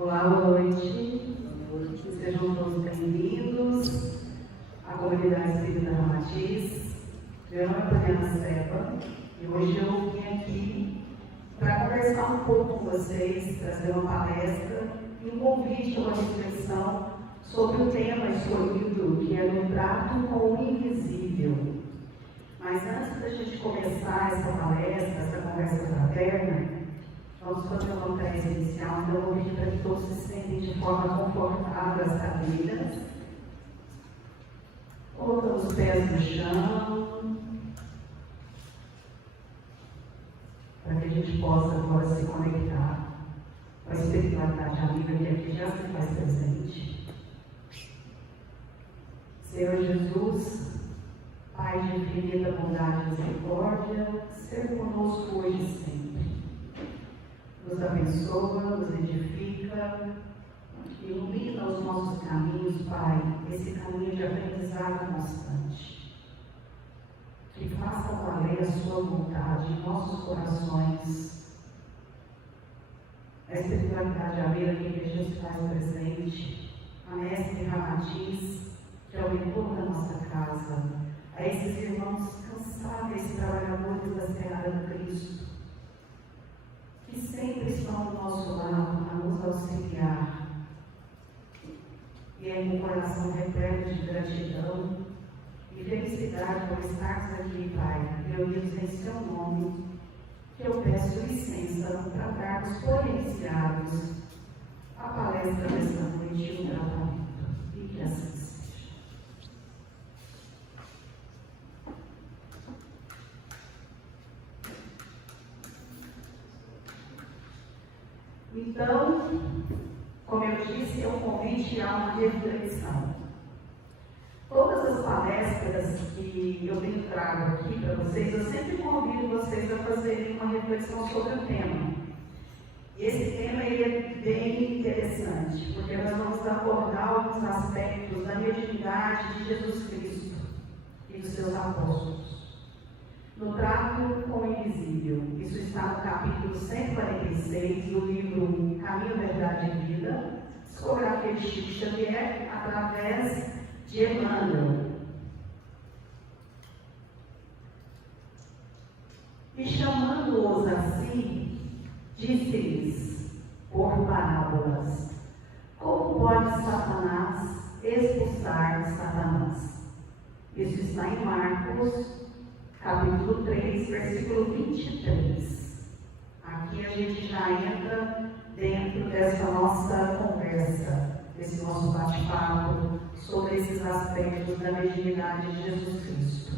Olá, boa noite. Sejam todos bem-vindos à comunidade espírita Ramatiz. Meu nome é Poliana Sepa e hoje eu vim aqui para conversar um pouco com vocês, trazer uma palestra e um convite a uma reflexão sobre o tema escolhido, que é no trato com o invisível. Mas antes da gente começar essa palestra, essa conversa fraterna, vamos fazer uma prece inicial, então eu vou pedir para que todos se sentem de forma confortável as cadeiras. Colocando os pés no chão, para que a gente possa agora se conectar com a espiritualidade amiga que aqui já se faz presente. Senhor Jesus, Pai de infinita bondade e misericórdia, seja conosco hoje e sempre. Nos abençoa, nos edifica, ilumina os nossos caminhos, Pai, esse caminho de aprendizado constante. Que faça valer a sua vontade em nossos corações. A espiritualidade amiga que a igreja se faz presente, a mestre Ramatiz, que é o mentor da nossa casa, a esses irmãos cansáveis trabalhadores da Seara do Cristo, que sempre estão do nosso lado a nos auxiliar. E é com o coração repleto de gratidão e felicidade por estarmos aqui, Pai, reunidos em seu nome, que eu peço licença para darmos por iniciados a palestra desta noite e o tratamento. E que assim seja. Então, como eu disse, é um convite a uma reflexão. Todas as palestras que eu tenho trago aqui para vocês, eu sempre convido vocês a fazerem uma reflexão sobre o tema. E esse tema ele é bem interessante, porque nós vamos abordar alguns aspectos da mediunidade de Jesus Cristo e dos seus apóstolos. No trato com o invisível. Isso está no capítulo 146 do livro Caminho, Verdade e Vida, psicografia de Chico Xavier, através de Emmanuel. E chamando-os assim, disse-lhes por parábolas: como pode Satanás expulsar Satanás? Isso está em Marcos, capítulo 3, versículo 23. Aqui a gente já entra dentro dessa nossa conversa, desse nosso bate-papo sobre esses aspectos da mediunidade de Jesus Cristo.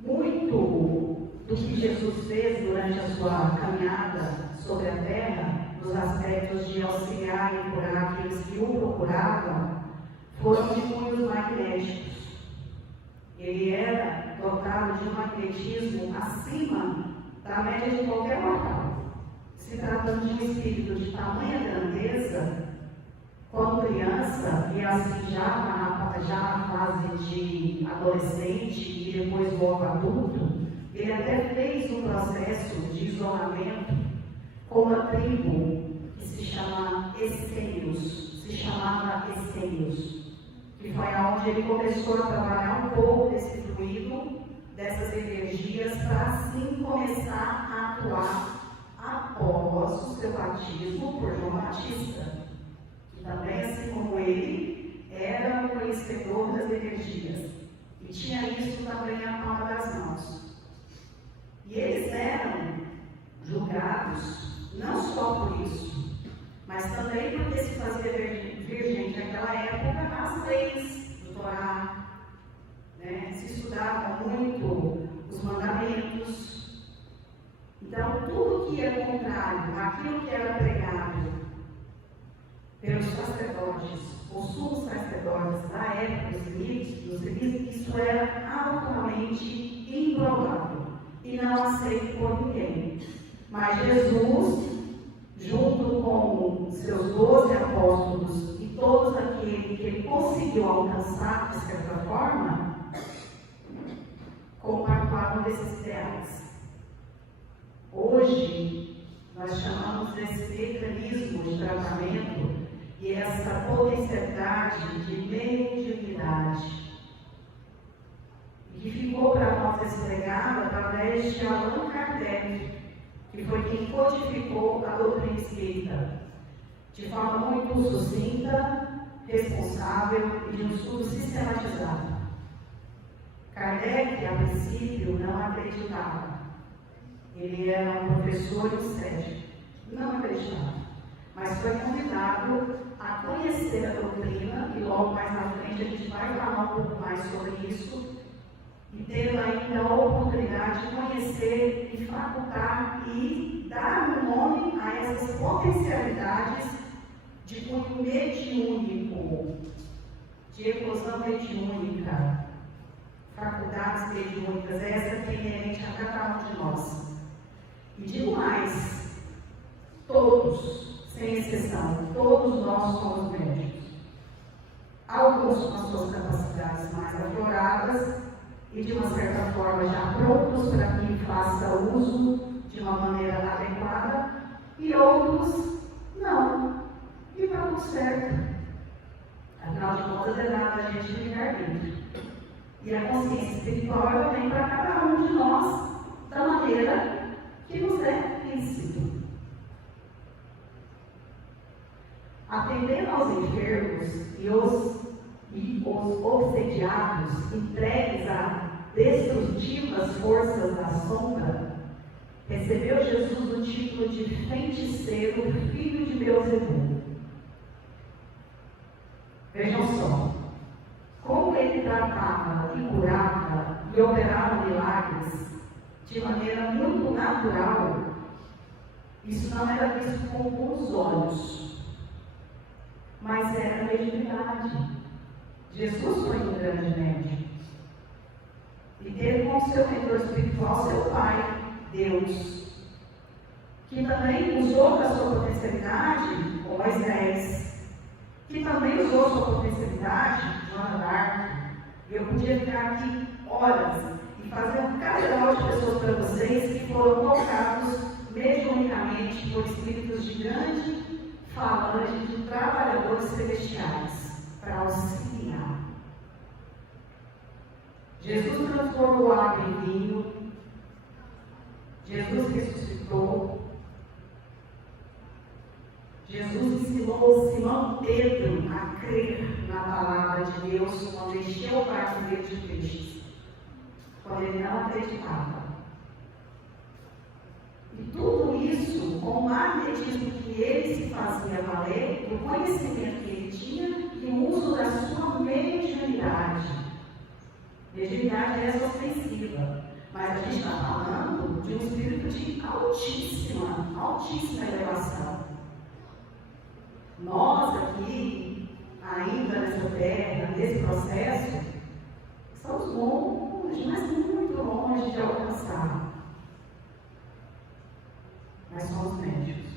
Muito do que Jesus fez durante a sua caminhada sobre a terra, nos aspectos de auxiliar e curar aqueles que o procuravam, foram de cunhos magnéticos. Ele era dotado de um magnetismo acima da média de qualquer mortal. Se tratando de um espírito de tamanha grandeza, quando criança, e assim já na fase de adolescente e depois logo adulto, ele até fez um processo de isolamento com uma tribo que se chamava Essênios, que foi aonde ele começou a trabalhar um pouco desse fluido, dessas energias, para assim começar a atuar após o seu batismo por João Batista, que também, assim como ele, era um conhecedor das energias e tinha isso também na palma das mãos. E eles eram julgados não só por isso, mas também porque se fazia virgem naquela época as leis do Torá, né? Se estudava muito os mandamentos. Então, tudo que é contrário àquilo que era pregado pelos sacerdotes, os sumos sacerdotes da época dos limites, isso era altamente improvável e não aceito por ninguém. Mas Jesus, junto com seus 12 apóstolos e todos aqueles que ele conseguiu alcançar de certa forma, compartilhavam desses ideais. Hoje, nós chamamos desse mecanismo de tratamento e essa potencialidade de mediunidade, que ficou para nós esse legado através de Allan Kardec, que foi quem codificou a doutrina espírita de forma muito sucinta, responsável e de um estudo sistematizado. Kardec, a princípio, não acreditava. Ele era um professor do SED, não acreditava, mas foi convidado a conhecer a doutrina, e logo mais na frente a gente vai falar um pouco mais sobre isso, e ter ainda a oportunidade de conhecer e facultar e dar um nome a essas potencialidades de cunho mediúnico, de eclosão mediúnica, faculdades mediúnicas, essa que é inerente a cada um de nós. E digo mais, todos, sem exceção, todos nós somos médicos. Alguns com as suas capacidades mais afloradas e de uma certa forma já prontos para que faça uso de uma maneira adequada, e outros não. E está tudo certo. Afinal de contas, é nada a gente livre-arbítrio. E a consciência espiritual ela vem para cada um de nós da maneira que nos é lícito. Atendendo aos enfermos e os obsediados, entregues a destrutivas forças da sombra, recebeu Jesus o título de feiticeiro, filho de Beelzebul. Vejam só, como ele tratava e curava e operava milagres de maneira muito natural. Isso não era visto com bons olhos, mas era mediunidade. Jesus foi um grande médico e teve como seu mentor espiritual seu Pai, Deus, que também usou da sua potencialidade com Moisés, que também usou sua potencialidade, Joana d'Arc. Eu podia ficar aqui horas e fazer um casal de pessoas para vocês que foram tocados mediunicamente por espíritos de grande falange de trabalhadores celestiais para auxiliar. Jesus transformou água em vinho, Jesus ressuscitou, Jesus ensinou Simão Pedro a crer na palavra de Deus quando encheu o barco dele de peixes, quando ele não acreditava. E tudo isso com o magnetismo que ele se fazia valer, do conhecimento que ele tinha e o uso da sua mediunidade. Mediunidade é essa ofensiva, mas a gente está falando de um espírito de altíssima elevação. Nós aqui, ainda nessa terra, nesse processo, estamos longe, mas muito longe de alcançar. Mas somos médicos.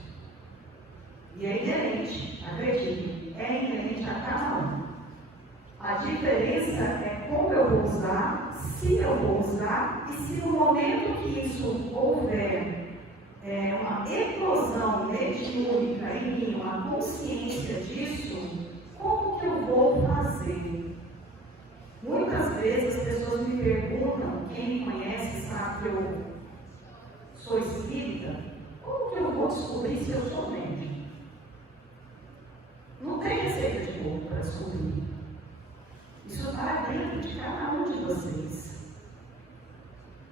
E é inerente, acredite, é inerente a cada um. A diferença é como eu vou usar, se eu vou usar, e se no momento que isso houver uma eclosão mediúnica em mim, uma consciência disso, como que eu vou fazer? Muitas vezes as pessoas me perguntam, quem me conhece sabe que eu sou espírita, como que eu vou descobrir se eu sou médium? Não tem receita de bolo para descobrir. Isso está dentro de cada um de vocês.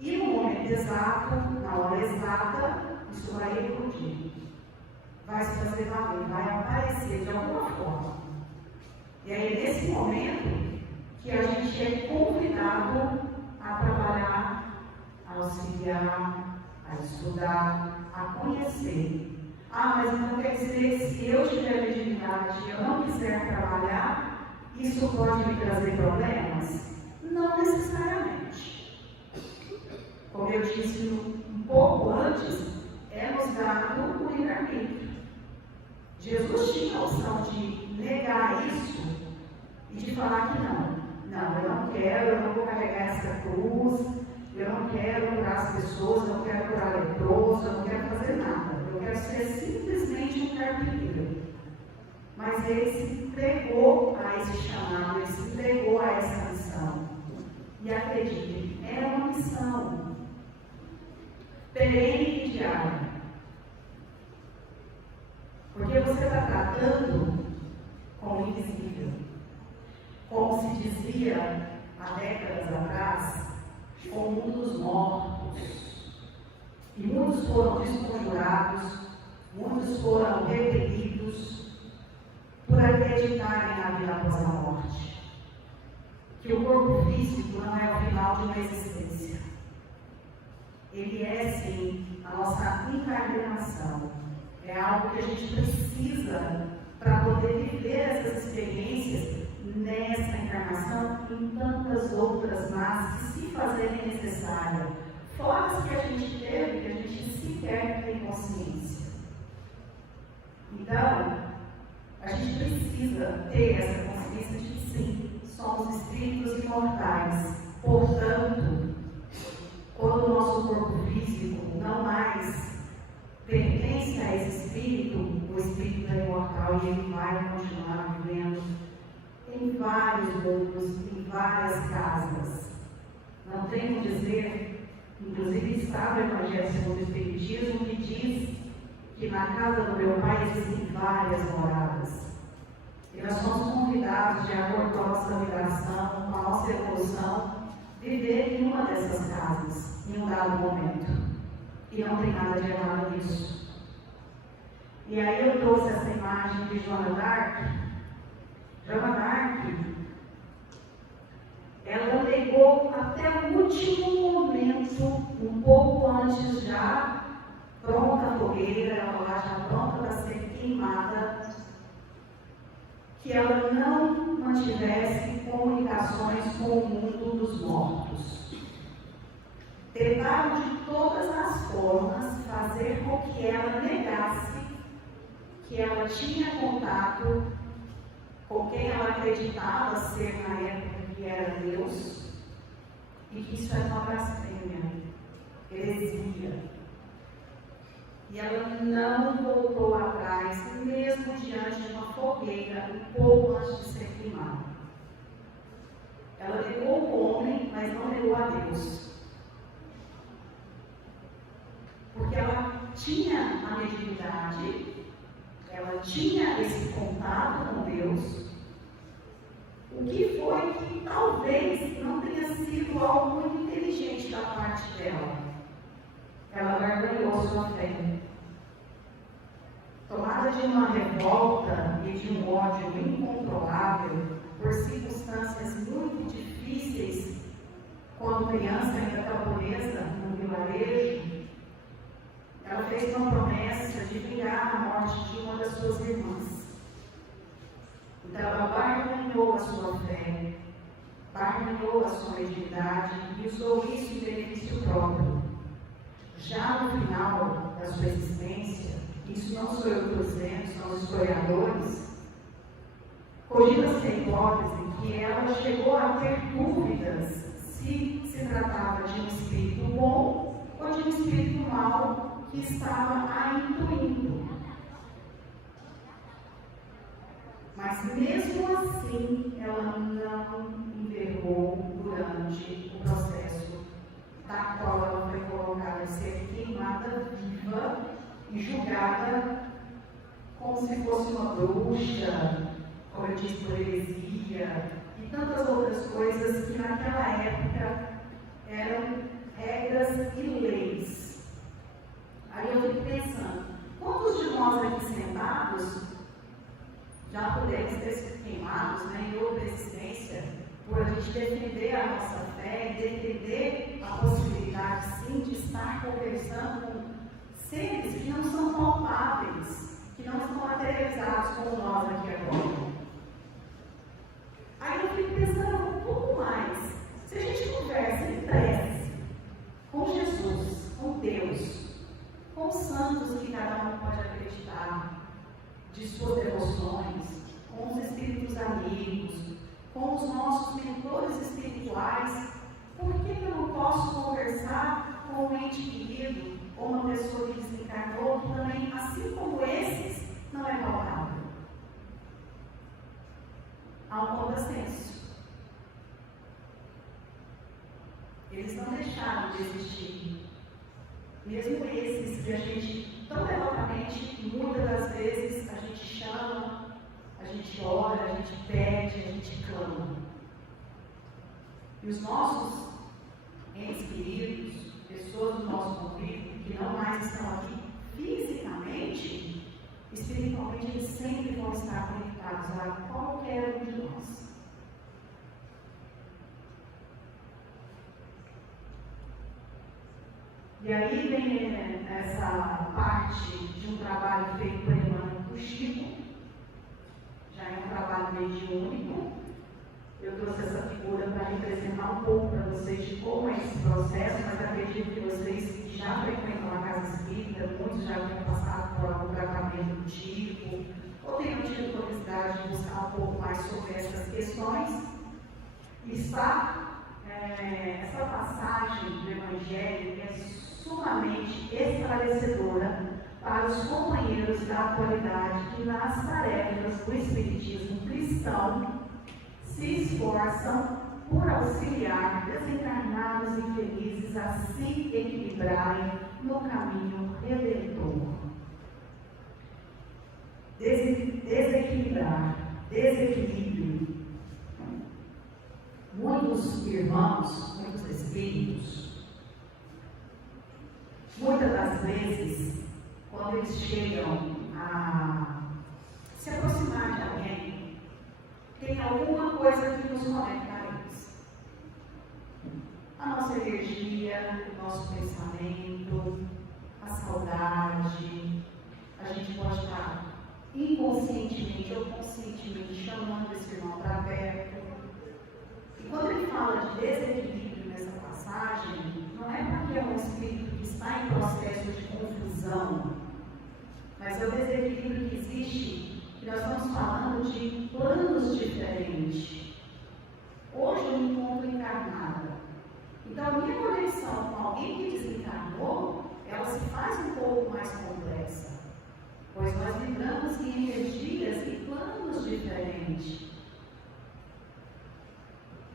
E no momento exato, na hora exata, isso vai eclodir. Vai se fazer valer, vai aparecer de alguma forma. E aí, nesse momento, que a gente é convidado a trabalhar, a auxiliar, a estudar, a conhecer. Ah, mas não quer dizer que se eu tiver mediunidade e eu não quiser trabalhar, isso pode me trazer problemas? Não necessariamente. Como eu disse um pouco antes, é nos dado o livre-arbítrio. Jesus tinha a opção de negar isso e de falar que não. Não, eu não quero, eu não vou carregar essa cruz, eu não quero curar as pessoas, eu não quero curar leproso, eu não quero fazer nada. Eu quero mas ele se entregou a esse chamado, ele se entregou a essa missão. E acredite, é uma missão perene e diária. Porque você está tratando com o invisível. Como se dizia há décadas atrás, com o mundo dos mortos. E muitos foram desconjurados, muitos foram repelidos por acreditarem na vida após a morte. Que o corpo físico não é o final de uma existência. Ele é, sim, a nossa encarnação. É algo que a gente precisa para poder viver essas experiências nessa encarnação e em tantas outras mais que se fazerem necessárias. Fora as que a gente teve, que a gente sequer tem consciência. Então, a gente precisa ter essa consciência de que sim, somos espíritos imortais. Portanto, quando o nosso corpo físico não mais pertence a esse espírito, o espírito é imortal e ele vai continuar vivendo em vários mundos, em várias casas. Não tem como dizer, inclusive está no Evangelho segundo o Espiritismo, que diz que na casa do meu Pai existem várias moradas. E nós somos convidados, de acordo com a nossa vibração, com a nossa evolução, viver em uma dessas casas, em um dado momento. E não tem nada de errado nisso. E aí eu trouxe essa imagem de Joana d'Arc. Joana d'Arc, ela negou até o último momento, um pouco antes já, pronta a fogueira, ela lá já pronta para ser queimada, que ela não mantivesse comunicações com o mundo dos mortos. Tentaram de todas as formas fazer com que ela negasse que ela tinha contato com quem ela acreditava ser na época que era Deus, e que isso era uma blasfêmia, heresia. E ela não voltou atrás, mesmo diante de uma fogueira, um pouco antes de ser queimada. Ela negou o homem, mas não negou a Deus. Porque ela tinha a mediunidade, ela tinha esse contato com Deus. O que foi que talvez não tenha sido algo muito inteligente da parte dela. Ela gargalhou sua fé. Tomada de uma revolta e de um ódio incontrolável, por circunstâncias muito difíceis, quando criança ainda camponesa, no vilarejo, ela fez uma promessa de vingar a morte de uma das suas irmãs. Então ela barganhou a sua fé, barganhou a sua mediunidade e usou isso em benefício próprio. Já no final da sua existência, isso não sou eu que estou dizendo, são os historiadores, cogita-se a hipótese que ela chegou a ter dúvidas se tratava de um espírito bom ou de um espírito mau que estava a intuindo. Mas mesmo assim, ela não envergou durante o processo da qual ela foi colocada de ser queimada viva e julgada como se fosse uma bruxa, como eu disse, por heresia e tantas outras coisas que naquela época eram regras e leis. Aí eu fico pensando, quantos de nós aqui sentados já podemos ter sido queimados em outra existência por a gente defender a nossa fé e defender a possibilidade, sim, de estar conversando com seres que não são palpáveis, que não estão materializados como nós aqui agora. Aí eu fico pensando um pouco mais. Se a gente conversa em prece com Jesus, com Deus, com os santos que cada um pode acreditar, de suas devoções, com os espíritos amigos, com os nossos mentores espirituais, por que eu não posso conversar com um ente querido ou uma pessoa que desencarnou, que também, assim como esses, não é palpável? vezes, e a gente, tão devotamente, muitas das vezes, a gente chama, a gente ora, a gente pede, a gente clama. E os nossos entes queridos, pessoas do nosso convívio, que não mais estão aqui fisicamente, espiritualmente, eles sempre vão estar conectados a qualquer um de nós. E aí vem essa parte de um trabalho feito por Emmanuel do Chico, já é um trabalho mediúnico. Eu trouxe essa figura para representar um pouco para vocês de como é esse processo, mas acredito que vocês já frequentam a casa espírita, muitos já tenham passado por algum tratamento do tipo, ou tenham tido curiosidade de buscar um pouco mais sobre essas questões. Essa passagem do Evangelho é sumamente esclarecedora para os companheiros da atualidade que nas tarefas do Espiritismo cristão se esforçam por auxiliar desencarnados infelizes a se equilibrarem no caminho redentor. Desequilíbrio. Muitos irmãos, muitos espíritos, muitas das vezes, quando eles chegam a se aproximar de alguém, tem alguma coisa que nos conecta a eles. A nossa energia, o nosso pensamento, a saudade. A gente pode estar inconscientemente ou conscientemente chamando esse irmão para perto. E quando ele fala de desequilíbrio nessa passagem, não é porque é um espírito que está em processo de confusão, mas é o desequilíbrio que existe, que nós estamos falando de planos diferentes. Hoje eu me encontro encarnada. Então, a minha conexão com alguém que desencarnou, ela se faz um pouco mais complexa, pois nós vibramos em energias e planos diferentes.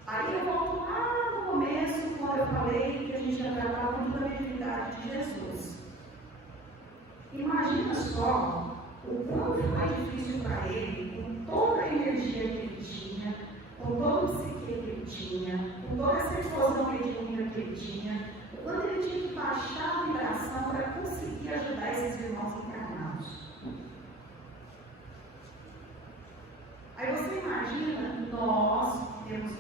Aí eu volto lá no começo, quando eu falei que a gente ia tratar muito da mediunidade de Jesus. Imagina só o quanto foi difícil para ele, com toda a energia que ele tinha, com todo o psique que ele tinha, com toda essa explosão mediúnica que ele tinha, o quanto ele tinha que baixar a vibração para conseguir ajudar esses irmãos encarnados. Aí você imagina, nós temos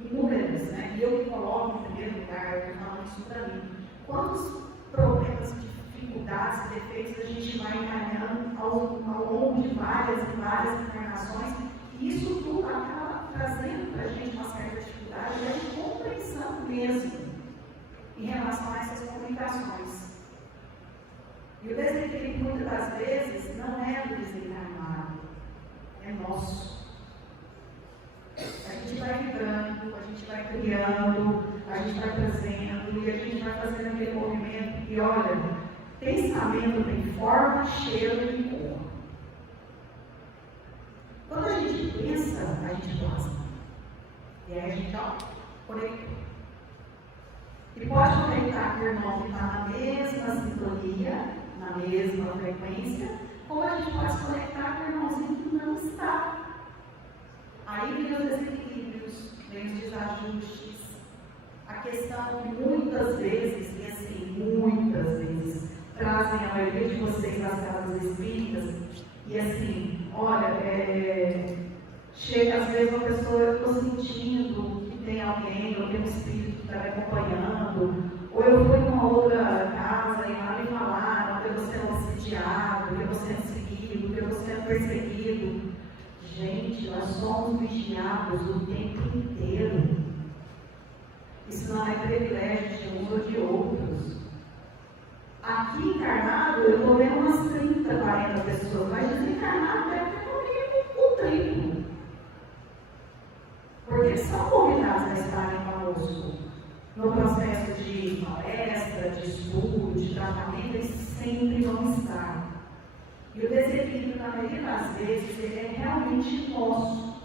inúmeros, né? E eu me coloco em primeiro lugar, eu estou falando isso para mim. Quantos problemas, dificuldades e defeitos a gente vai encarnando ao longo de várias e várias encarnações, e isso tudo acaba trazendo para a gente uma certa dificuldade de compreensão mesmo em relação a essas comunicações. E o desequilíbrio, muitas das vezes, não é do desencarnado, é nosso. A gente vai vibrando, a gente vai criando, a gente vai trazendo, e a gente vai fazendo aquele movimento. E olha, pensamento tem forma, cheiro e cor. Quando a gente pensa, a gente plasma. E aí a gente, conectou. E pode conectar com o irmão que está na mesma sintonia, na mesma frequência, ou a gente pode se conectar com o irmãozinho que não está. Aí vem os desequilíbrios, vem os desajustes. A questão que muitas vezes, e assim, muitas vezes, trazem a maioria de vocês nas casas espíritas, e assim, olha, chega às vezes uma pessoa, eu estou sentindo que tem alguém, ou tem um espírito que está me acompanhando, ou eu fui numa outra casa e lá me falaram que você é um assediado, que você é seguido, que você é perseguido. Gente, nós somos vigiados o tempo inteiro. Isso não é privilégio de uns ou de outros. Aqui encarnado, eu estou vendo umas 30, 40 pessoas, mas desencarnado deve ter comigo o triplo. Porque eles são convidados a estarem conosco no processo de palestra, de estudo, de tratamento, eles sempre vão estar. E o desequilíbrio, na maioria das vezes, ele é realmente nosso.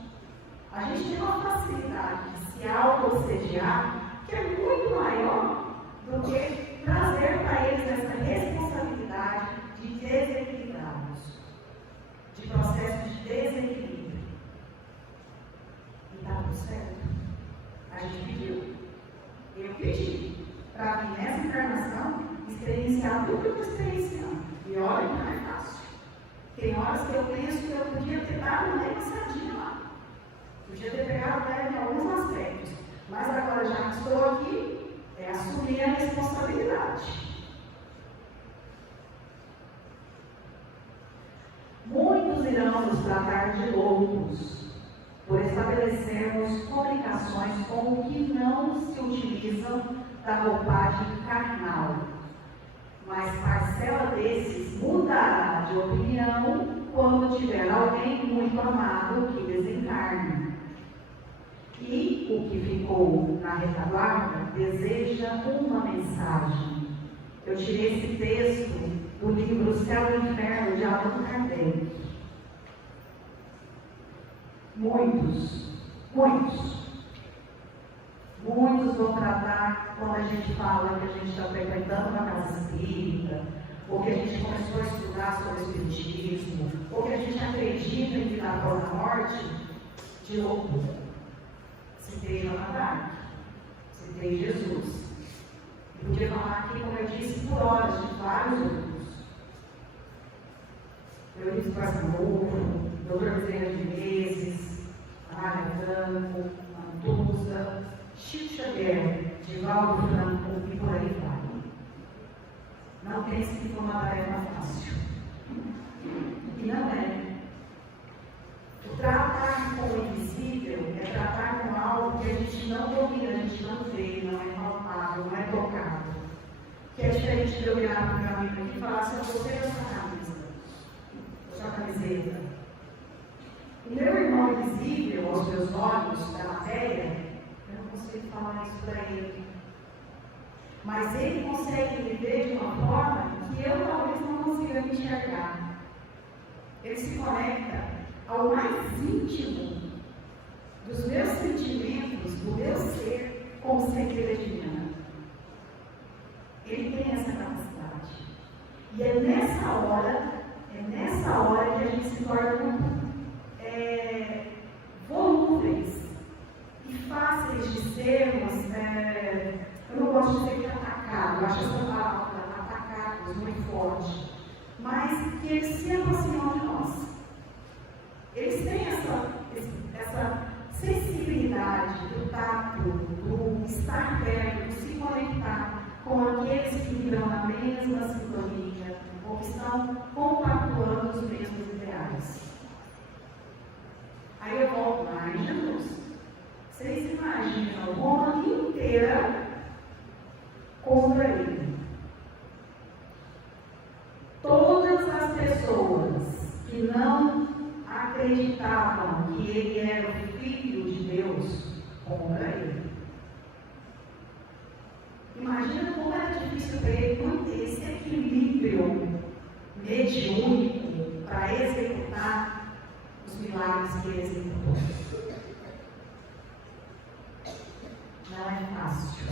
A gente tem uma facilidade de se auto-obsediar que é muito maior do que trazer para eles essa responsabilidade de desequilibrados, de processo de desequilíbrio. E está tudo certo. A gente pediu. Eu pedi para vir nessa encarnação experienciar tudo que eu estou experienciando. E olha que não é fácil. Tem horas que eu penso que eu podia ter dado uma negociadinha lá. Podia ter pegado leve em alguns aspectos. Mas agora, já que estou aqui, é assumir a responsabilidade. Muitos irão nos tratar de loucos, por estabelecermos comunicações com o que não se utilizam da roupagem carnal. Mas parcela desses mudará de opinião quando tiver alguém muito amado que desencarne. E o que ficou na retaguarda deseja uma mensagem. Eu tirei esse texto do livro Céu e Inferno, de Allan Kardec. Muitos vão tratar, quando a gente fala que a gente está frequentando uma casa espírita, ou que a gente começou a estudar sobre o espiritismo, ou que a gente acredita em vida após a morte, de loucura. Citei Joana d'Arc, citei Jesus. E podia falar aqui, como eu disse, por horas, de vários outros. Euripides Barçanufo, Dr. Bezerra de Menezes, Amália Franco, Mantusa, Chico Xavier, Divaldo Franco e por aí vai. Não pense que foi uma tarefa fácil. E não é. Tratar com o invisível é tratar com algo que a gente não domina, a gente não vê, não é palpável, não é tocado. Que é diferente de eu virar para o meu amigo aqui e falar assim: eu gostei da sua camisa, da sua camiseta. O meu irmão invisível, aos meus olhos da matéria, eu não consigo falar isso para ele. Mas ele consegue me ver de uma forma que eu talvez não consiga me enxergar. Ele se conecta ao mais íntimo dos meus sentimentos, do meu ser, como centelha divina. Ele tem essa capacidade. E é nessa hora que a gente se torna muito volúveis e fáceis de sermos, eu não gosto de dizer que é atacado, eu acho essa palavra, atacados, muito forte, mas que eles se aproximam de nós. Eles têm essa sensibilidade do tato, do estar perto, do se conectar com aqueles que vibram na mesma sintonia, ou que estão compactuando os mesmos ideais. Aí eu volto lá em Jesus. Vocês imaginam Roma inteira contra ele. Todas as pessoas que não acreditavam que ele era o Filho de Deus contra ele. Imagina como era difícil para ele manter esse equilíbrio mediúnico para executar os milagres que ele executou. Não é fácil.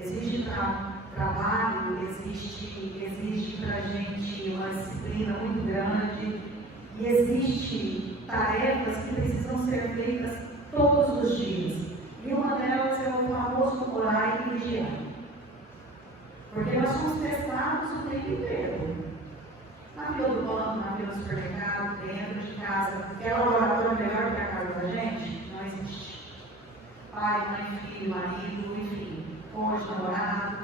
Exige trabalho, exige para a gente uma disciplina muito grande e existe tarefas que precisam ser feitas todos os dias. E uma delas é o famoso orar e vigiar. Porque nós somos testados o tempo inteiro. Na fila do banco, na fila do supermercado, dentro de casa. Quer um laboratório melhor que a casa da gente? Não existe. Pai, mãe, filho, marido, enfim, cônjuge, namorado,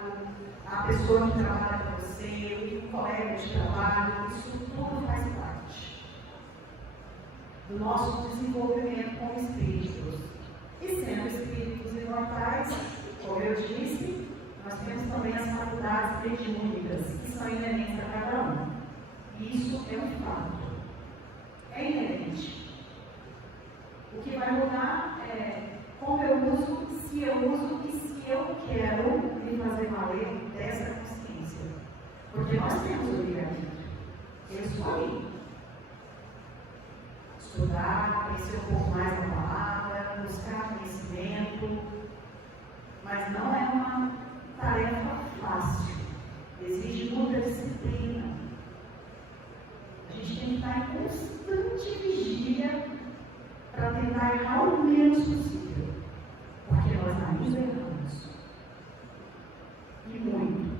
a pessoa que trabalha para você, o colega de trabalho, isso tudo faz parte do nosso desenvolvimento como espíritos. E sendo espíritos imortais, como eu disse, nós temos também as faculdades mediúnicas, que são inerentes a cada um. E isso é um fato. É inerente. O que vai mudar é como eu uso, se eu uso e se eu quero me fazer valer dessa consciência. Porque nós temos o livre-arbítrio. Eu escolhi estudar, conhecer um pouco mais a palavra, buscar conhecimento, mas não é uma tarefa fácil, exige muita disciplina. A gente tem que estar em constante vigília para tentar errar o menos possível, porque nós ainda erramos. E muito.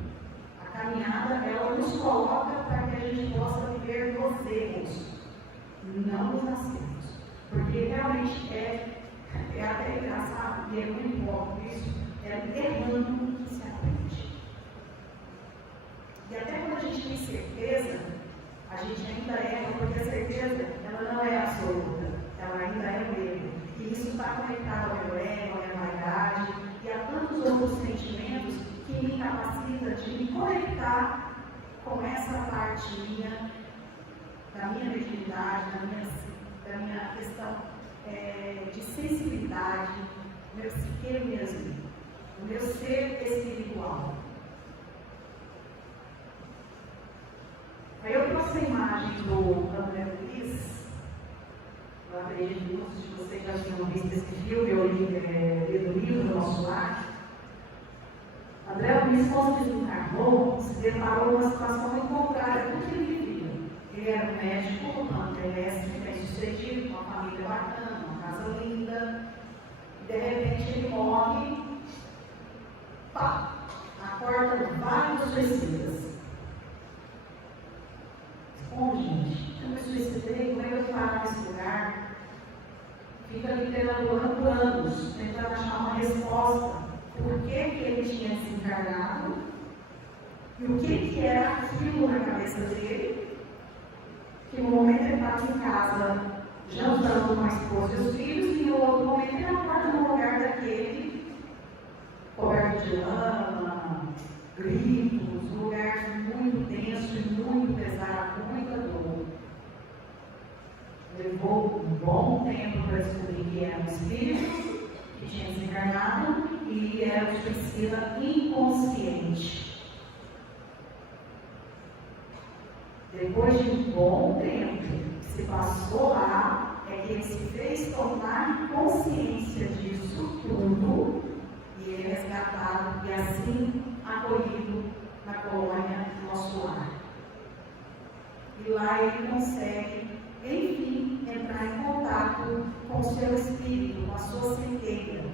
A caminhada, ela nos coloca para que a gente possa viver nos erros, não nos acertos. Porque realmente é até engraçado, e é muito bom isso, é errando que se aprende. E até quando a gente tem certeza, a gente ainda erra, porque a certeza ela não é absoluta, ela ainda é um erro. E isso está conectado ao meu ego, à minha vaidade e a tantos outros sentimentos que me capacita de me conectar com essa parte minha, da minha virgindade, da minha questão de sensibilidade, meu psique mesmo, o meu ser espiritual. Aí eu trouxe a imagem do André Luiz. Eu acredito que muitos de vocês já tinham visto esse filme, eu li o livro do Nosso Lar. André Luiz, quando desencarnou, se deparou com uma situação contrária do que ele vivia. Ele era um médico, bem sucedido, com uma família bacana, uma casa linda, e de repente ele morre, pá, acorda vários suicidas. Bom, gente, eu me suicidei, como é que eu paro nesse lugar? Fica literando anos, tentando achar uma resposta. Por que ele tinha desencarnado? E o que era aquilo na cabeça dele? Que no momento ele estava em casa, jantando com a esposa e os filhos, e no outro momento ele acorda no lugar daquele, coberto de lama, gritos, um lugar muito denso e muito pesado, com muita dor. Levou um bom tempo para descobrir que era um espírito que tinha desencarnado e era um suicida inconsciente. Depois de um bom tempo que se passou lá, é que ele se fez tomar consciência disso tudo e ele é resgatado e assim acolhido na colônia do Nosso Lar. E lá ele consegue, enfim, entrar em contato com o seu espírito, com a sua centelha,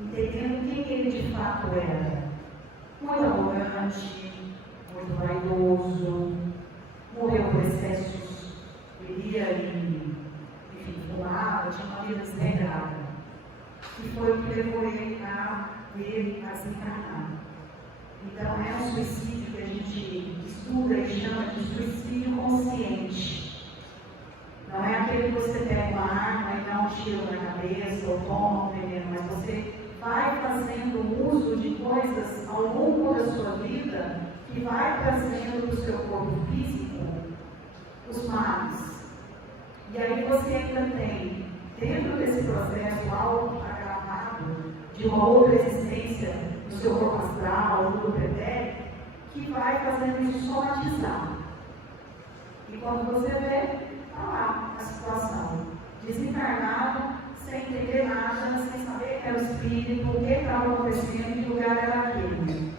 entendendo quem ele de fato era. Muito arrogante, muito vaidoso, morreu por excessos, bebia e, enfim, fumava, tinha uma vida desregrada. E foi o que levou ele a desencarnar. Então é um suicídio que a gente estuda e chama de suicídio consciente. Não é aquele que você pega uma arma e dá um tiro na cabeça ou toma um veneno, mas você vai fazendo uso de coisas ao longo da sua vida que vai trazendo para o seu corpo físico os males. E aí você ainda tem, dentro desse processo auto-agravado, de uma outra existência no seu corpo astral, no pretérito, que vai fazendo isso somatizar. E quando você vê, está lá a situação, desencarnado, sem entender nada, sem saber que era o espírito, o que estava acontecendo e que lugar era aquele.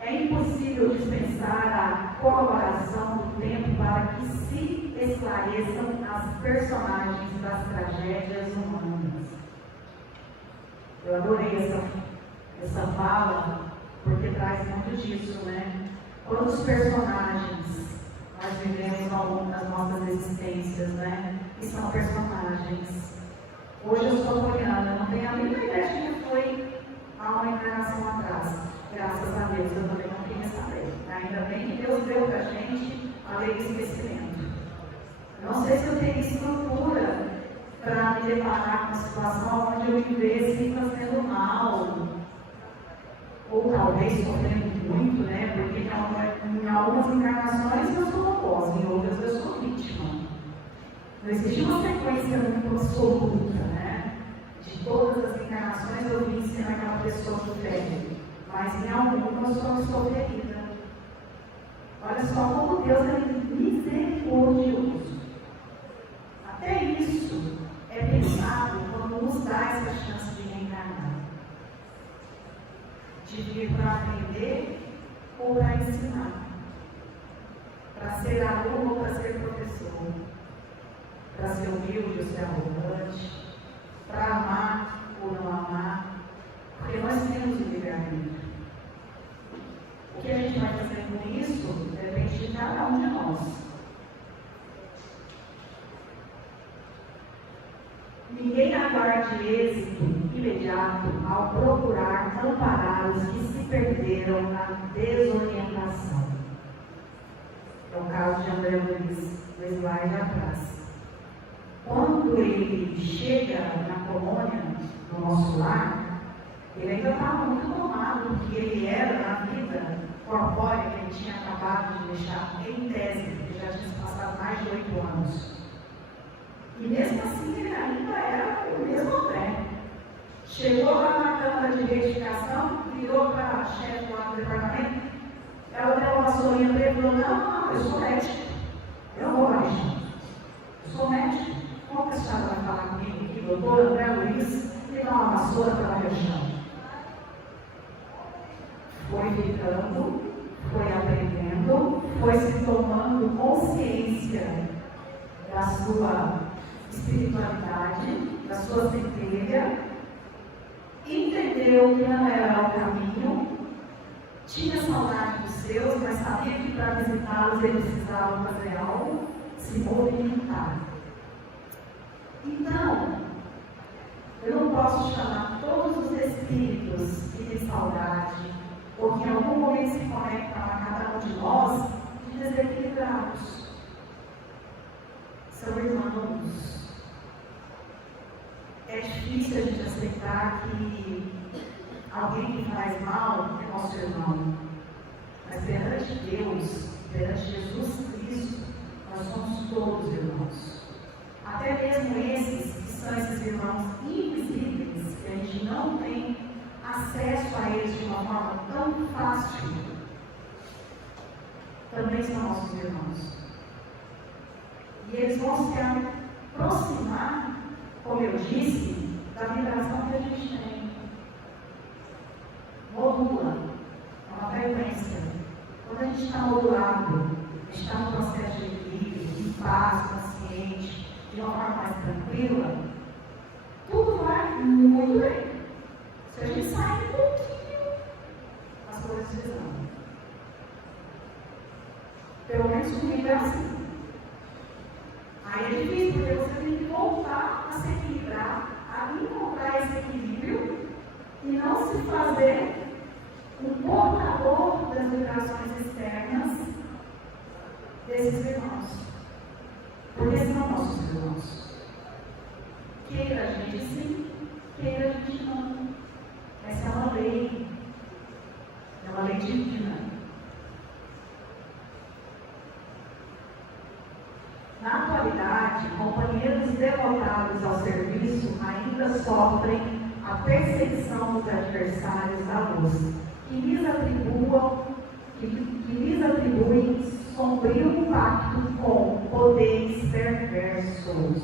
É impossível dispensar a colaboração do tempo para que se esclareçam as personagens das tragédias humanas. Eu adorei essa fala, porque traz muito disso, né? Quantos personagens nós vivemos ao longo das nossas existências, né? E são personagens. Hoje eu sou poliana, não tenho a mínima ideia de que foi há uma encarnação atrás. Graças a Deus, eu também não queria saber. Ainda bem que Deus deu para a gente a lei do esquecimento. Não sei se eu teria estrutura para me deparar com uma situação onde eu vivesse fazendo mal, ou talvez sofrendo muito, né? Porque em algumas encarnações eu sou oposta, em outras eu sou vítima. Não existe uma sequência muito absoluta, né? De todas as encarnações eu vim sendo aquela pessoa que ferve, mas em algumas eu estou ferida. Olha só como Deus é misericordioso. Até isso é pensado quando nos dá essa chance de reencarnar. de vir para aprender ou para ensinar, para ser aluno ou para ser professor, para ser humilde ou ser arrogante, para amar ou não amar, porque nós temos o livre-arbítrio. O que a gente vai fazer com isso depende de cada um de nós. Ninguém aguarde êxito imediato ao procurar amparar os que se perderam na desorientação. É o caso de André Luiz, no slide atrás. Quando ele chega na colônia, no nosso lar, ele ainda estava muito tomado do que ele era na vida corpórea que ele tinha acabado de deixar em tese, ele já tinha passado mais de 8 anos. E mesmo assim ele ainda era o mesmo André. Chegou lá na Câmara de Retificação, virou para a chefe lá do departamento, ela deu uma vassourinha para ele e falou: não, eu sou médico, eu não vou mais. Eu sou médico. Como que a senhora vai falar comigo aqui, doutor André Luiz, e dá uma vassoura para o chão? Foi ficando, foi aprendendo, foi se tomando consciência da sua espiritualidade, da sua centelha, entendeu que não era o caminho, tinha saudade dos seus, mas sabia que para visitá-los ele precisava fazer algo, se movimentar. Então, eu não posso chamar todos os espíritos que têm saudade, ou que em algum momento se conectam a cada um de nós, de desequilibrados. São irmãos. É difícil a gente aceitar que alguém que faz mal é nosso irmão. Mas perante Deus, perante Jesus Cristo, nós somos todos irmãos. Até mesmo esses que são esses irmãos invisíveis, que a gente não tem acesso a eles de uma forma tão fácil, também são nossos irmãos. E eles vão se aproximar, como eu disse, da vibração que a gente tem. Modula, é uma frequência. Quando a gente está modulado, a gente está no processo de equilíbrio, de paz, consciente, de uma forma mais tranquila, tudo vai muito bem. Se a gente sair um pouquinho, as coisas desandam. Pelo menos comigo é assim. Aí é difícil, porque você tem que voltar a se equilibrar, a encontrar esse equilíbrio e não se fazer um portador das vibrações externas desses irmãos. Porque são nossos irmãos. Queira a gente sim, queira a gente não. Essa é uma lei. É uma lei divina. Na atualidade, companheiros devotados ao serviço ainda sofrem a perseguição dos adversários da luz, que lhes atribuem sombrio pacto com poderes perversos.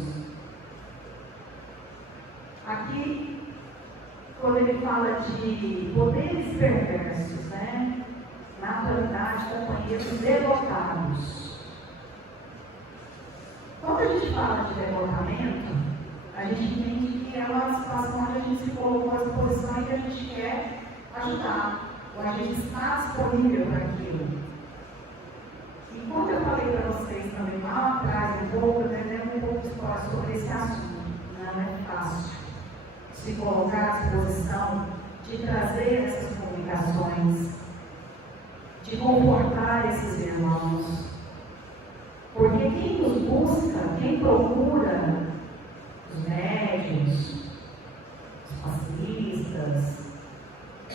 Aqui, quando ele fala de poderes perversos, né? Na atualidade, companheiros devotados. Quando a gente fala de devotamento, a gente entende que é uma situação onde a gente se colocou à disposição e que a gente quer ajudar, ou a gente está disponível para aquilo. E quando eu falei para vocês também lá atrás, um pouco, entendendo um pouco de história sobre esse assunto, não é fácil se colocar à disposição de trazer essas comunicações, de confortar esses irmãos. Porque quem nos busca, quem procura os médiuns, os passistas,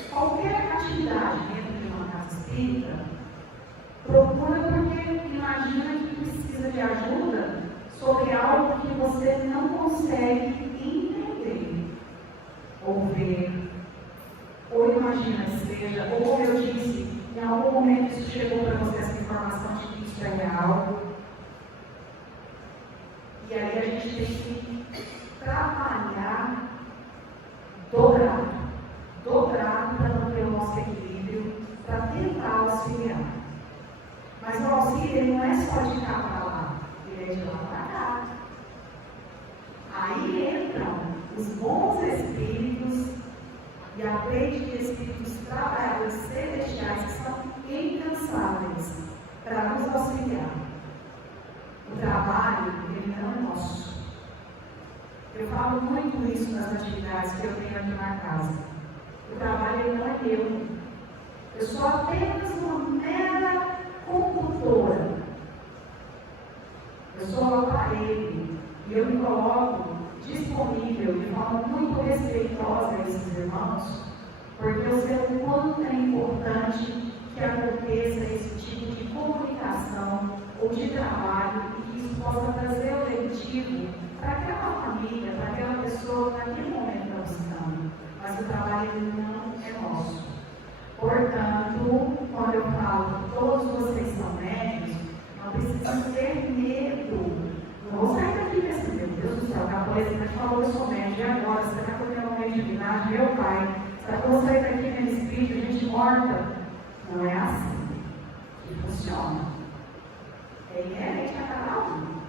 qualquer atividade dentro de uma casa espírita, procura porque imagina que precisa de ajuda sobre algo que você não consegue entender ou ver, ou imagina que seja, ou como eu disse, em algum momento isso chegou para você essa informação de que isso é real. E aí a gente tem que trabalhar dobrado para manter o nosso equilíbrio. auxílio ele não é só de cá para lá, ele é de lá para cá. Aí entram os bons espíritos e a rede de espíritos trabalhadores celestiais que são incansáveis para nos auxiliar. O trabalho, ele não é nosso. Eu falo muito isso nas atividades que eu tenho aqui na casa. O trabalho, ele não é meu. Eu sou apenas uma mera condutora. Eu sou o aparelho e eu me coloco disponível de forma muito respeitosa a esses irmãos, porque eu sei o quanto é importante que aconteça esse tipo de comunicação ou de trabalho e que isso possa trazer o letivo para aquela família, para aquela pessoa que naquele momento está buscando. Mas o trabalho não é nosso. Portanto, quando eu falo que todos vocês são médicos, não precisa ter medo. Não vou sair daqui pensando, meu Deus do céu, a capoeira falou que eu sou médico, e agora? Será que eu tenho uma mediunidade? Meu pai, será que eu vou sair daqui vendo espírito, gente morta? Não é assim que funciona. É inerente a cada um,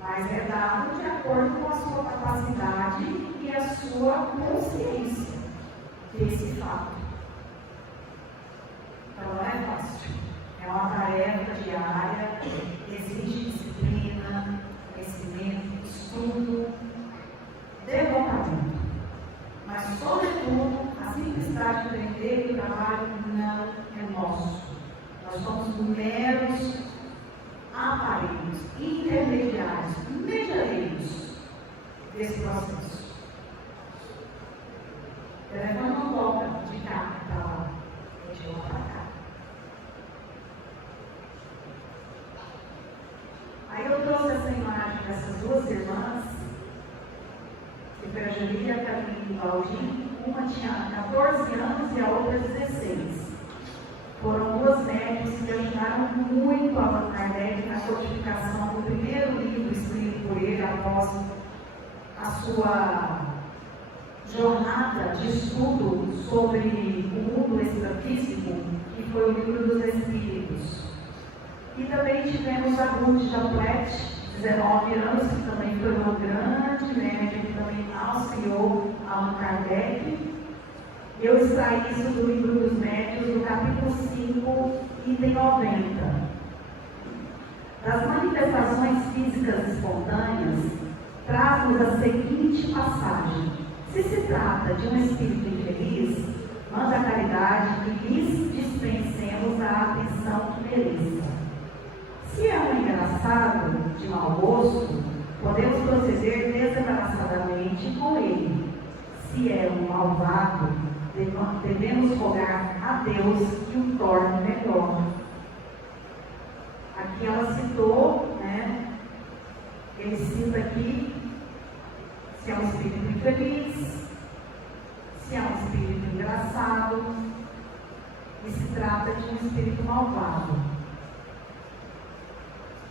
mas é dado de acordo com a sua capacidade e a sua consciência desse fato. Então não é fácil. É uma tarefa diária, exige disciplina, conhecimento, estudo, devotamento. Mas, sobretudo, a simplicidade de entender que o trabalho não é nosso. Nós somos meros aparelhos, intermediários, medianeiros desse processo. O telefone não volta de cá para lá, é de lá para cá. Aí eu trouxe essa imagem dessas duas irmãs, que foi a Júlia e a Carolina e o Valdir. Uma tinha 14 anos e a outra 16. Foram duas médicas que ajudaram muito Allan Kardec na codificação do primeiro livro escrito por ele após a sua jornada de estudo sobre o mundo extrafísico, que foi o Livro dos Espíritos. E também tivemos a Ruth Japlet, 19 anos, que também foi uma grande médica, que também auxiliou Allan Kardec. Eu extraí isso do Livro dos Médiuns, do capítulo 5, item 90. Das manifestações físicas espontâneas, traz-nos a seguinte passagem. Se se trata de um espírito infeliz, manda a caridade que lhes dispensemos a atenção que mereça. Se é um engraçado de mau gosto, podemos proceder desembaraçadamente com ele. Se é um malvado, devemos rogar a Deus que o torne melhor. Aqui ela citou, ele cita aqui, se é um espírito infeliz, se é um espírito engraçado, e se trata de um espírito malvado.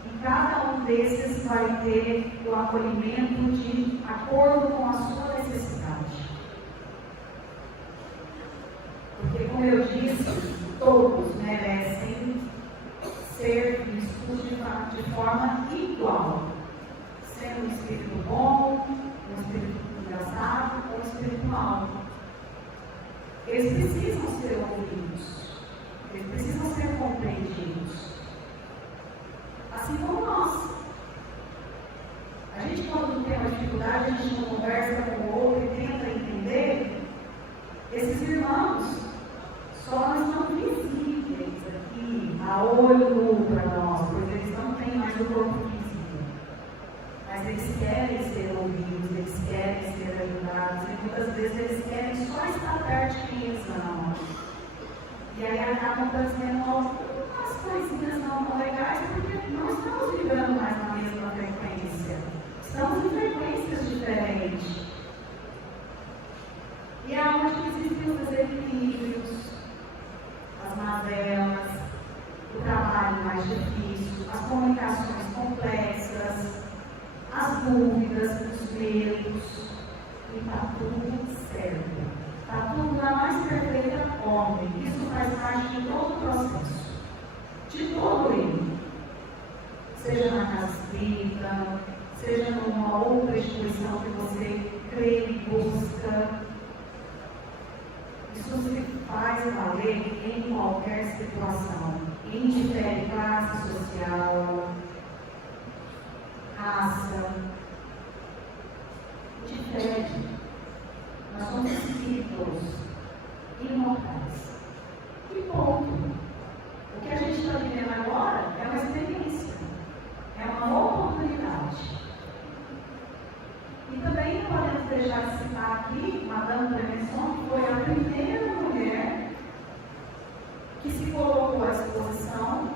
E cada um desses vai ter o acolhimento de acordo com a sua necessidade. Porque, como eu disse, todos merecem ser vistos de forma igual. Sendo um espírito bom, um espírito engraçado ou um espírito mau. Eles precisam ser ouvidos. Eles precisam ser compreendidos. Assim como nós. A gente, quando tem uma dificuldade, a gente não conversa com o outro e tenta entender. Esses irmãos só não estão visíveis aqui, a olho nu para nós, porque eles não têm mais o corpo físico. Mas eles querem ser ouvidos, eles querem ser ajudados, e muitas vezes eles querem só estar perto de quem eles amam. E aí acabam trazendo algumas coisinhas não tão legais, porque não estamos vibrando mais na mesma frequência. Estamos em frequências diferentes. E é onde existem os desequilíbrios, as mazelas, o trabalho mais difícil, as comunicações complexas, as dúvidas, os medos, e está tudo certo. Está tudo na mais perfeita ordem. Isso faz parte de todo o processo, de todo ele. seja na casa espírita, seja numa outra instituição que você crê e busca. Isso se faz valer em qualquer situação, indifere classe social, raça, difere. Nós somos espíritos imortais. E ponto. O que a gente está vivendo agora é uma experiência, é uma oportunidade. E também não podemos deixar de citar aqui Madame Prevenson, que foi a primeira mulher que se colocou à disposição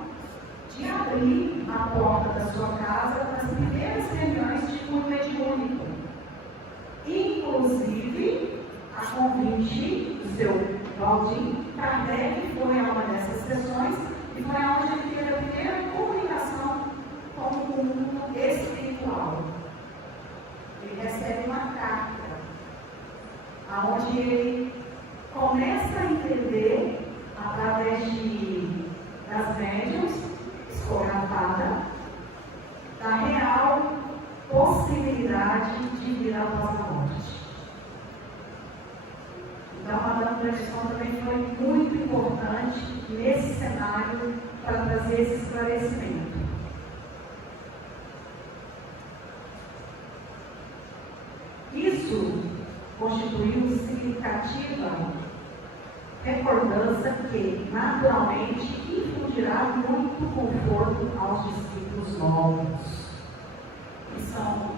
de abrir a porta da sua casa nas primeiras reuniões de cunho mediúnico. Inclusive, a convite do seu Valdir, Kardec foi a uma dessas sessões e foi onde ele teve a primeira comunicação com o mundo espiritual. Ele recebe uma carta, onde ele começa a entender, através das médiuns, psicografada, da real possibilidade de vir após a morte. Então, a Madame Prevenson também foi muito importante nesse cenário para trazer esse esclarecimento. Isso constituiu significativa recordância que, naturalmente, infundirá muito conforto aos discípulos novos, que são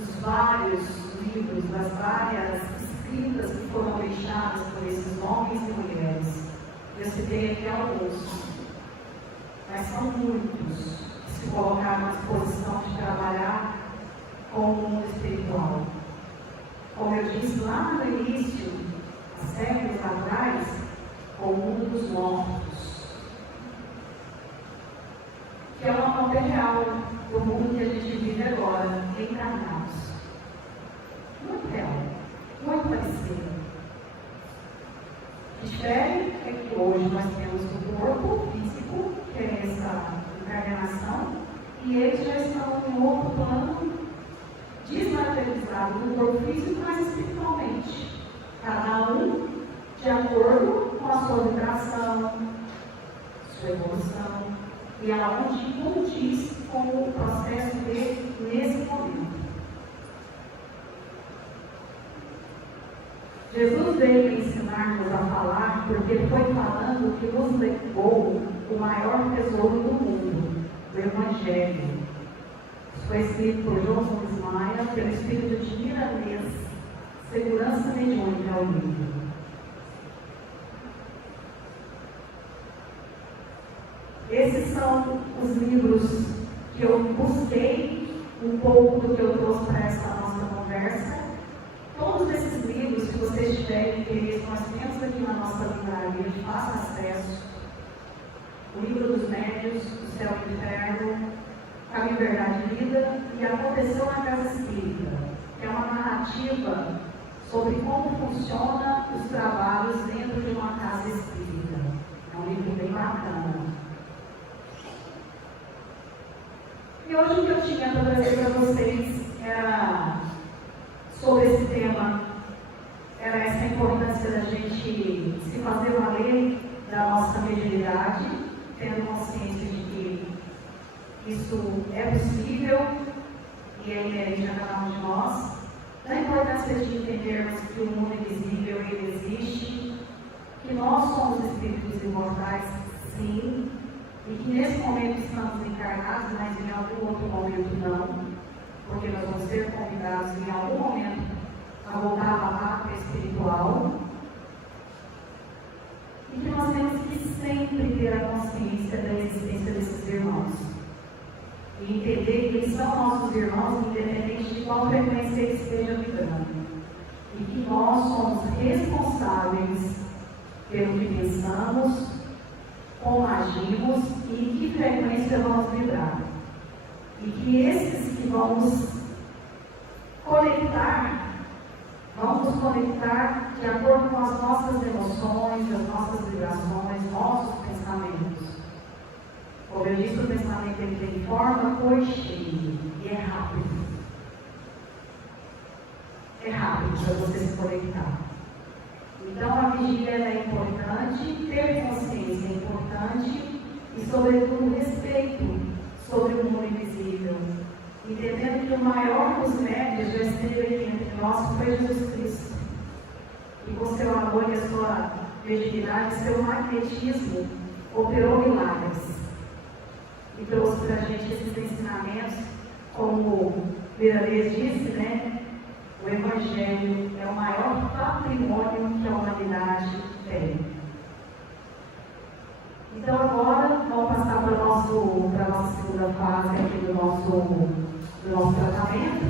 os vários livros, das várias escritas que foram deixadas por esses homens e mulheres. Eu citei aqui alguns, mas são muitos que se colocaram à disposição de trabalhar com o mundo espiritual. Como eu disse lá no início, há séculos atrás, com o mundo dos mortos, que é uma cópia real do mundo que a gente vive agora, encarnados. Muito real, muito parecido. Difere é que hoje nós temos o corpo físico, que é essa encarnação, e eles já estão em outro plano, desmaterializado no corpo físico, mas espiritualmente. Cada um de acordo com a sua vibração, sua evolução, e aonde condiz com o processo dele nesse momento. Jesus veio ensinar-nos a falar porque ele foi falando que nos legou o maior tesouro do mundo, o Evangelho. Foi escrito por João Gomes Maia, pelo Espírito de Milanês, Segurança Mediúnica ao livro. Esses são os livros que eu busquei, um pouco do que eu trouxe para essa nossa conversa. Todos esses livros, se vocês tiverem interesse, nós temos aqui na nossa livraria de fácil acesso. O Livro dos Médios, O Céu e o Inferno, Caminho, Verdade e Vida, e Aconteceu na Casa Espírita, que é uma narrativa sobre como funcionam os trabalhos dentro de uma casa espírita. É um livro bem bacana. E hoje o que eu tinha para trazer para vocês era sobre esse tema, era essa importância da gente se fazer valer da nossa mediunidade, tendo consciência de que isso é possível e é inerente a cada um de nós, da importância de entendermos que o mundo invisível ele existe, que nós somos espíritos imortais, sim, e que nesse momento estamos encarnados, mas em algum outro momento não, porque nós vamos ser convidados em algum momento a voltar à pátria espiritual, e que nós temos que sempre ter a consciência da existência desses irmãos e entender que eles são nossos irmãos, independente de qual frequência eles estejam vibrando, e que nós somos responsáveis pelo que pensamos, como agimos e em que frequência vamos vibrar. E que esses que vão nos conectar de acordo com as nossas emoções, as nossas vibrações, nossos pensamentos. Como eu disse, o pensamento ele tem forma, cor e cheiro. E é rápido. É rápido para você se conectar. Então a vigília é importante, ter consciência é importante e, sobretudo, respeito sobre o mundo invisível. Entendendo que o maior dos médios já esteve aqui entre nós foi Jesus Cristo. E com seu amor e a sua virgindade, seu magnetismo operou milagres. E trouxe para a gente esses ensinamentos, como o Miramês disse, né? O Evangelho é o maior patrimônio que a humanidade tem. Então agora vamos passar para a nossa segunda fase aqui do nosso tratamento.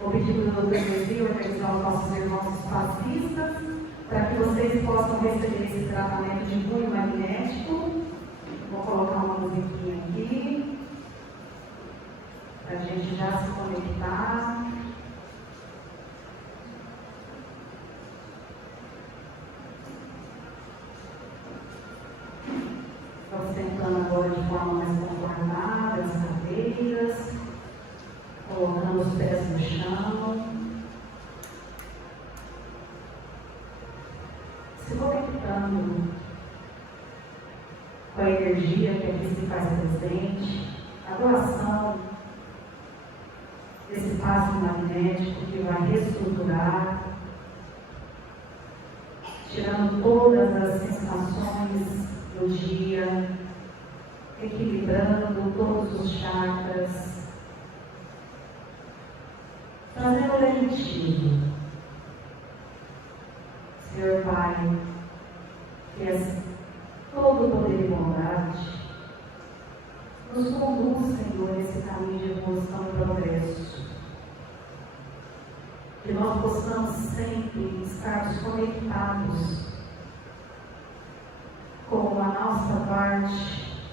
O objetivo do Dr. Messi é organizar os nossos irmãos fascistas para que vocês possam receber esse tratamento de cunho magnético. Vou colocar uma musiquinha aqui para a gente já se conectar. Estamos sentando agora de forma mais confortável, as cadeiras, colocando os pés no chão, se conectando com a energia que aqui se faz presente, a doação desse passo magnético que vai reestruturar, tirando todas as sensações do dia, equilibrando todos os chakras, trazendo lentilho. Senhor Pai, que és todo poder e bondade, nos conduz, Senhor, nesse caminho de evolução e progresso. Que nós possamos sempre estar conectados com a nossa parte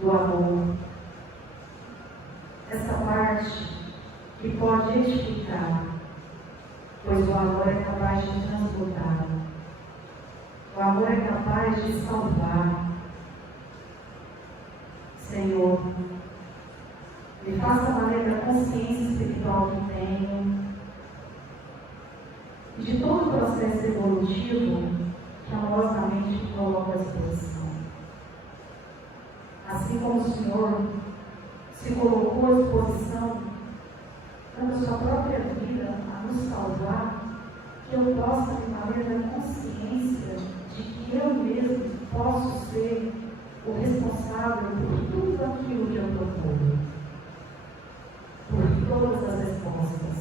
do amor. Essa parte que pode edificar, pois o amor é capaz de transmutar. O amor é capaz de salvar. Senhor, me faça valer da consciência espiritual que tenho e de todo o processo evolutivo que amorosamente coloca à disposição. Assim como o Senhor se colocou à disposição, dando a sua própria vida a nos salvar, que eu possa me valer da consciência de que eu mesmo posso ser o responsável por tudo aquilo que eu procuro, por todas as respostas,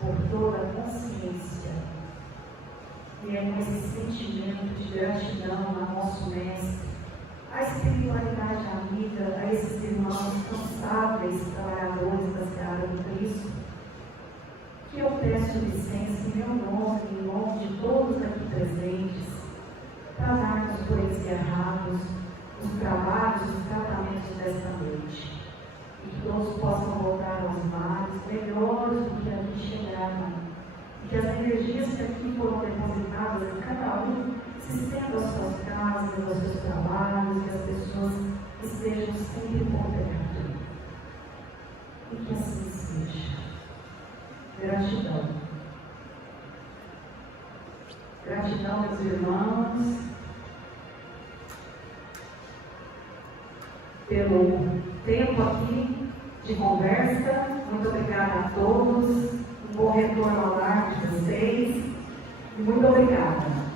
por toda a consciência. E é com esse sentimento de gratidão ao nosso Mestre, à espiritualidade amiga, a esses irmãos cansáveis, trabalhadores da seara do Cristo, que eu peço licença em meu nome e em nome de todos aqui presentes, para darmos por encerrados os trabalhos, os tratamentos desta noite. E que todos possam voltar aos mares melhores do que aqui chegaram. E que as energias que aqui foram depositadas em cada um se estendam às suas casas, aos seus trabalhos, que as pessoas estejam sempre por perto. E que assim seja. Gratidão. Gratidão, meus irmãos, pelo tempo aqui de conversa. Muito obrigada a todos. Um bom retorno ao lar de vocês. E muito obrigada.